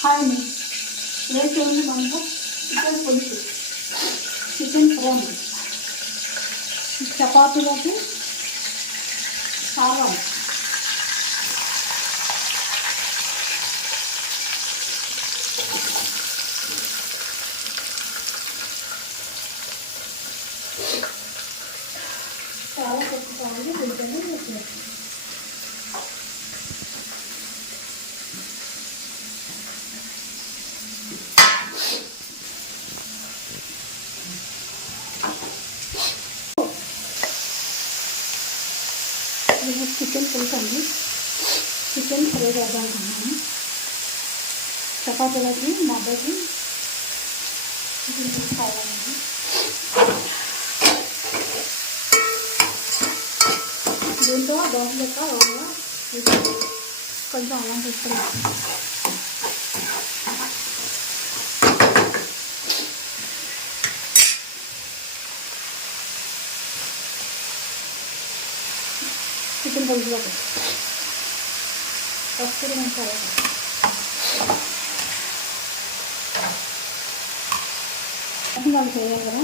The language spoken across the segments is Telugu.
హాయ్ అండి. రేపు ఉంది మనకు చికెన్ పులుసు, చికెన్ ఫ్రై, చపాతీలోకి కావాలి. చాలా పెట్టుకోవాలి. బిడ్డని చికెన్ పులుసు అండి. చికెన్ ఫ్రై చేద్దామనుకుంటున్నాను. చపాతీలకి మా అబ్బాయికి చికెన్ పులుసు కావాలండి. దీంతో దోశ లెక్క కొంచెం అల్లం తీసుకున్నాను. చికెన్ పులుసులోకి కస్తూరి మసాలా వాళ్ళు చేయాలి కదా.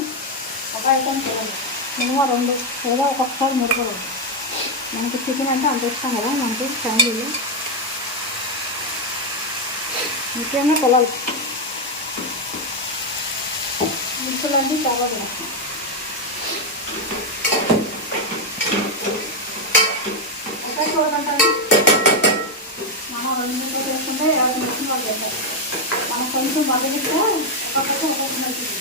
ఒక ఐటమ్ చేయాలి, మినిమం 2 లేదా ఒక్కొక్కసారి 3 కూడా. మనకి చికెన్ అంటే అంత ఇష్టం కదా మనకి ఫ్యామిలీలో. ముఖ్యంగా పొలాలు మిర్చులు అంటే చాలా కూడా. ఒకటే చూడకంటారు మనం 2 నిమిషాలు వేసుకుంటే 20 నిమిషాలు వాళ్ళు చేస్తారు. మనం కొంచెం మగ్గనిస్తే ఒక్కొక్కటి ఒక్కొక్క నచ్చింది.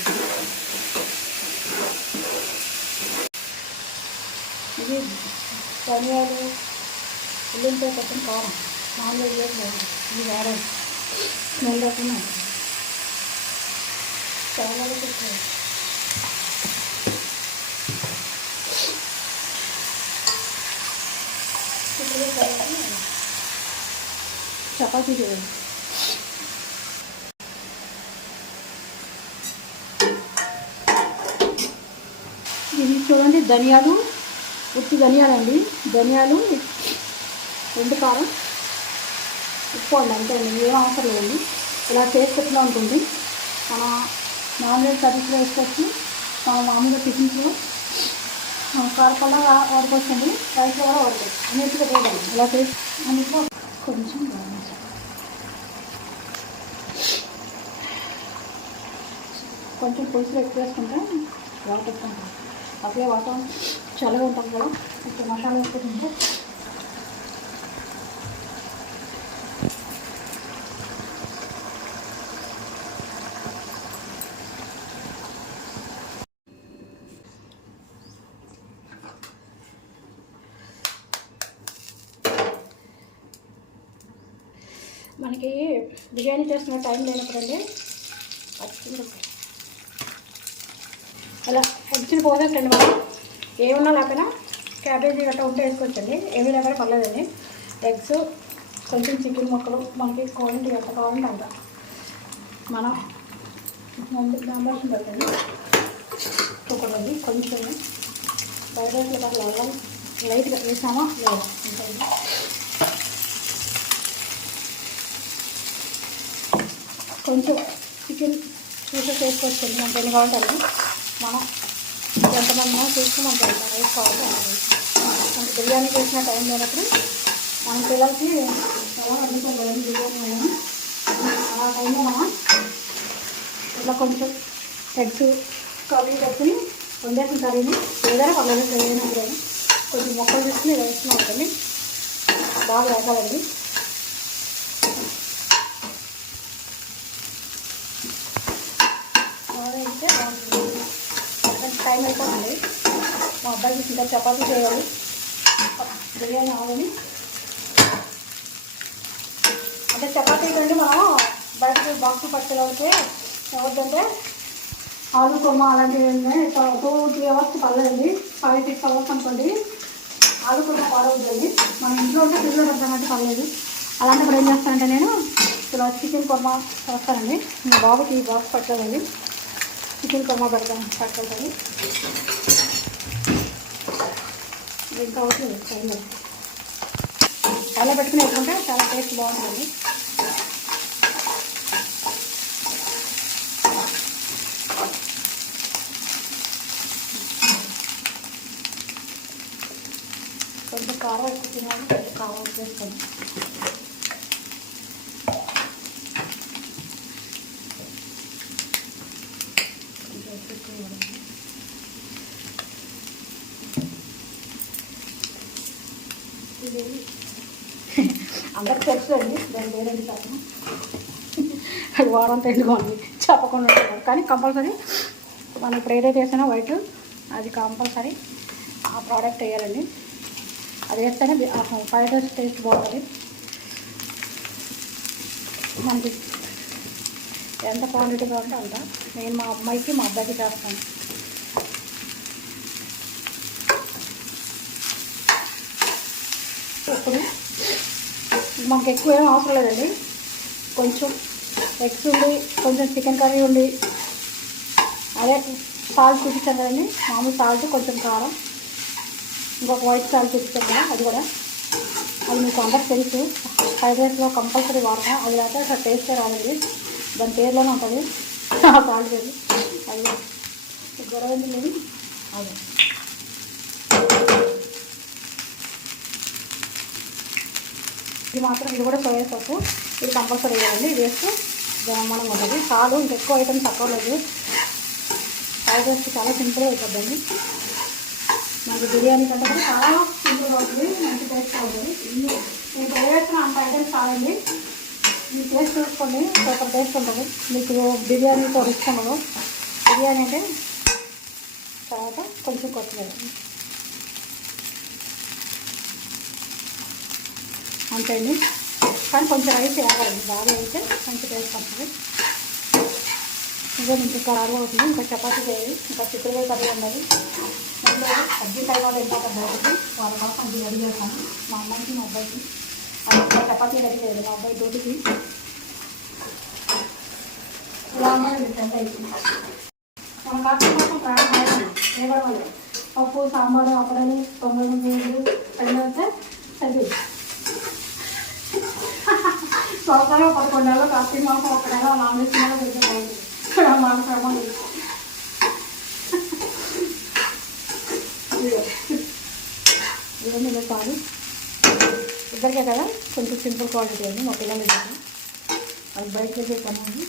ఇది ధనియాలు, ఉల్లిపాయ, కొంచెం కారం, 4 వేలు ఇది వాడాలి. స్మెల్ లేకుండా చాలా పెట్టాలి. చపాతీ చేయాలి. ఇది చూడండి, ధనియాలు, ఉత్తి ధనియాలు అండి. ధనియాలు, 2 కారం, ఉప్పు అండి, అంతే అండి. ఏం అవసరం లేదండి. ఇలా చేసి పెట్టినా ఉంటుంది. మన నాన్-వెజ్ కర్రీస్లో వేసుకోవచ్చు, మామూలుగా టిఫిన్స్లో కారపల్లా వాడుకోవచ్చండి. రైస్లో కూడా వాడుకోవచ్చు. అన్నింటిలో వేయాలి. ఇలా చేసి అన్నింటిలో కొంచెం కొంచెం పులుసులు ఎక్కువ వేసుకుంటే వాడుకుంటాం. అదే వాటం చల్లగా ఉంటాం కదా, కొంచెం మసాలా వేసుకుంటుంటే మనకి బిర్యానీ చేస్తున్న టైం లేనప్పుడండి అలా వచ్చిన పోదేసండి. మనం ఏమన్నా లేకపోయినా క్యాబేజీ గట్రా ఉంటే వేసుకోవచ్చండి. ఏమీ లేకపోయినా పర్లేదండి. ఎగ్స్, కొంచెం చికెన్ ముక్కలు, మనకి క్వాంటిటీ ఎంత కావాలంటే అంత మనం మెంబర్స్ని పెట్టండి. ఒకటి కొంచెం ఫ్రైడ్ రైస్లో కాదు లైట్గా వేసామా లేదా ఉంటుంది. కొంచెం చికెన్ పీసెస్ వేసుకోవచ్చండి. మనకి ఎన్ని కావాలంటే మనం ఎంతమంది చేసుకుని మనకి ఎంత రైస్ కావాలంటే మనకి బిర్యానీ చేసిన టైం లేనప్పుడు మన పిల్లలకి చాలా అడుగుతాం కదండి బిర్యానీ అయినా. ఆ టైంలో మనం ఇట్లా కొంచెం ఎగ్స్ కర్రీ పెట్టుకుని వండేసిన కర్రీని ఏదైనా పర్లేదు, ఏదైనా బిర్యానీ కొంచెం మొక్కలు తీసుకుని వేస్తున్నాం ఉంటుంది. బాగా వేసాలండి. అయితే టైం అయిపోతుంది. మా అబ్బాయికి ఇంకా చపాతీ చేయాలి, బిర్యానీ అవ్వాలి. అంటే చపాతీ కంటే మనం బయట బాక్స్ పట్టుకెళ్ళి ఎవరిదంటే ఆలు కుర్మా అలాంటివి 2-3 అవర్స్ పర్లేదండి. 5-6 అవర్స్ అనుకోండి. ఆలు కుర్మా పాడవుతుంది. మన ఇంట్లో ఉంటే ఫ్రిడ్జ్లో పెడతానంటే పర్లేదు. అలాంటప్పుడు ఏం చేస్తానంటే నేను ఇలా చికెన్ కుర్మా చేస్తానండి. మా బాబుకి బాక్స్ పట్టలేదండి, చికెన్ కుర్మా పట్టుకెళ్తాను. ఇంకా అవుతుంది చాలా పెట్టుకుని వేసుకుంటే చాలా టేస్ట్ బాగుంటుంది. కారం ఎక్కువ తినాలి, కొంచెం కారం వేసుకొని అందరికి తెలుసు అండి, దాని వేరేది చెప్పను. అది వాడంతా ఎందుకోండి చెప్పకుండా ఉంటారు, కానీ కంపల్సరీ మనం ఇప్పుడు ఏదైతే వేసినా వైట్ అది కంపల్సరీ ఆ ప్రోడక్ట్ వేయాలండి. అది వేస్తేనే ఫ్రైడ్ రైస్ టేస్ట్ బాగుంటుంది. మనకి ఎంత క్వాంటిటీ కావాలంటే అంత. నేను మా అమ్మాయికి మా అబ్బాయికి చేస్తాను. ఇప్పుడు మాకు ఎక్కువ ఏం అవసరం లేదండి, కొంచెం ఎగ్స్ ఉండి కొంచెం చికెన్ కర్రీ ఉండి అదే సాల్ట్ చూపించాను కదండి, మామూలు సాల్ట్ కొంచెం కారం ఇంకొక వైట్ సాల్ట్ చూపించాను కదా, అది కూడా అది మీకు అందరికి తెలుసు. ఫ్రైడ్ రైస్లో కంపల్సరీ వాడతాం, అది లేకపోతే అసలు టేస్టే రాదండి. దాని పేరులోనే ఉంటుంది సాల్ట్ పేరు. అది గొడవ లేదు. అదే ఇది మాత్రం, ఇది కూడా సోయా సాస్, ఇది కంపల్సరీ వేయాలండి. ఇది వేస్తే బ్రహ్మాండంగా ఉంటుంది. చాలు, ఇంకెక్కువ ఐటమ్స్ తక్కువలేదు. ఫ్రైడ్ రైస్ చాలా సింపుల్గా అయిపోద్దండి. మనకి బిర్యానీ కంటే కూడా చాలా సింపుల్గా అవుతుంది, మంచి టేస్ట్ అవుతుంది. నేను వేసిన అంత ఐటమ్స్ కాదండి, మీరు టేస్ట్ చూసుకోండి, సూపర్ టేస్ట్ ఉంటుంది. మీకు బిర్యానీతో ఇష్టం కదా, బిర్యానీ అంటే తర్వాత కొంచెం కొత్తగా అంతే అండి. కానీ కొంచెం రైస్ వేయాలి, బాగా అయితే మంచి టేస్ట్ వస్తుంది. ఇంకా ఇంకొక అరవ అవుతుంది, ఇంకా చపాతీ చేయాలి, ఇంకా చిక్కుడుకాయ కర్రీ ఉన్నది. అందులో అర్జెంట్ టైం వాళ్ళు వెళ్ళిపోతారు బయటకి, వాళ్ళ కోసం అది రెడీ చేస్తాను మా అమ్మాయికి మా అబ్బాయికి. అది చపాతీ రెడీ చేయాలి మా అబ్బాయి తోటికి. ఇలా ఉన్నది ఎంత అవుతుంది మన కాస్త కోసం ప్రారంభం ఏమడవాలి. పప్పు సాంబారు అప్పడాలు 9 పైన వస్తే సరిపోయి సంవత్సరం 11 నెలలు కార్తీక మాసం ఒక నెల నాన్ వెజ్ నెల పెరిగిపోయింది మన క్రమం. ఇవన్నీ పాలు ఇద్దరికే కదా, కొంచెం సింపుల్ క్వాలిటీ అండి. మా పిల్లలు ఇద్దరు అది బయటకు వెళ్ళే పని ఉంది.